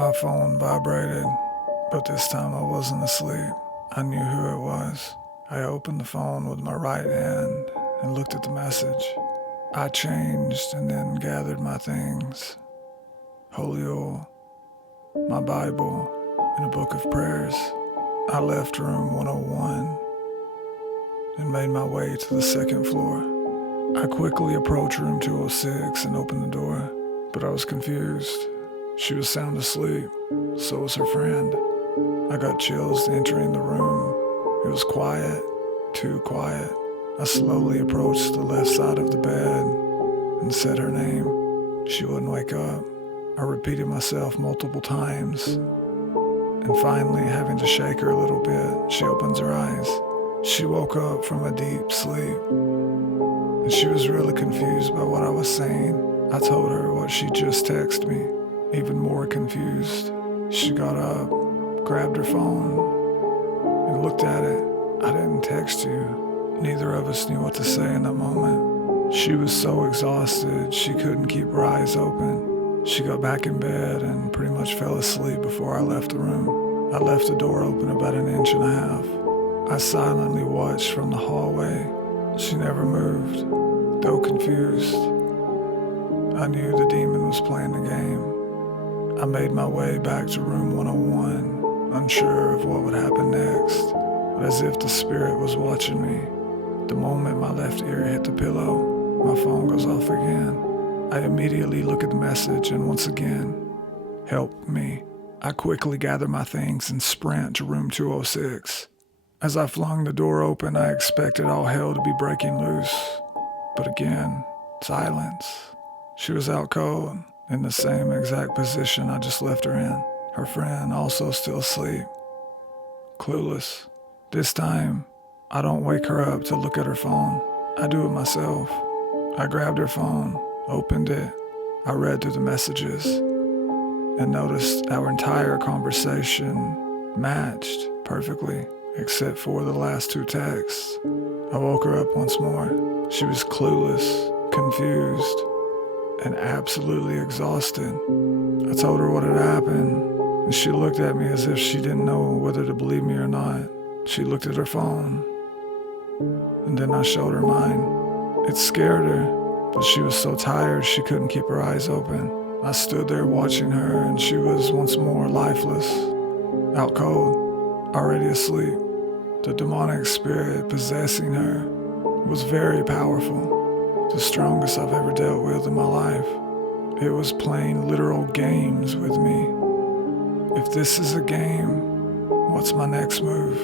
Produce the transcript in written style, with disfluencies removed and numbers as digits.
My phone vibrated, but this time I wasn't asleep. I knew who it was. I opened the phone with my right hand and looked at the message. I changed and then gathered my things. Holy oil, my Bible, and a book of prayers. I left room 101 and made my way to the second floor. I quickly approached room 206 and opened the door, but I was confused. She was sound asleep, so was her friend. I got chills entering the room. It was quiet, too quiet. I slowly approached the left side of the bed and said her name. She wouldn't wake up. I repeated myself multiple times, and finally, having to shake her a little bit, she opens her eyes. She woke up from a deep sleep, and she was really confused by what I was saying. I told her what she just texted me, even more confused. She got up, grabbed her phone, and looked at it. I didn't text you. Neither of us knew what to say in that moment. She was so exhausted, she couldn't keep her eyes open. She got back in bed and pretty much fell asleep before I left the room. I left the door open about 1.5 inches. I silently watched from the hallway. She never moved, though confused. I knew the demon was playing the game. I made my way back to room 101, unsure of what would happen next, but as if the spirit was watching me. The moment my left ear hit the pillow, my phone goes off again. I immediately look at the message and once again, help me. I quickly gather my things and sprint to room 206. As I flung the door open, I expected all hell to be breaking loose. But again, silence. She was out cold, in the same exact position I just left her in. Her friend also still asleep. Clueless. This time, I don't wake her up to look at her phone. I do it myself. I grabbed her phone, opened it. I read through the messages and noticed our entire conversation matched perfectly, except for the last 2 texts. I woke her up once more. She was clueless, confused, and absolutely exhausted. I told her what had happened, and she looked at me as if she didn't know whether to believe me or not. She looked at her phone, and then I showed her mine. It scared her, but she was so tired she couldn't keep her eyes open. I stood there watching her, and she was once more lifeless, out cold, already asleep. The demonic spirit possessing her was very powerful, the strongest I've ever dealt with in my life. It was playing literal games with me. If this is a game, what's my next move?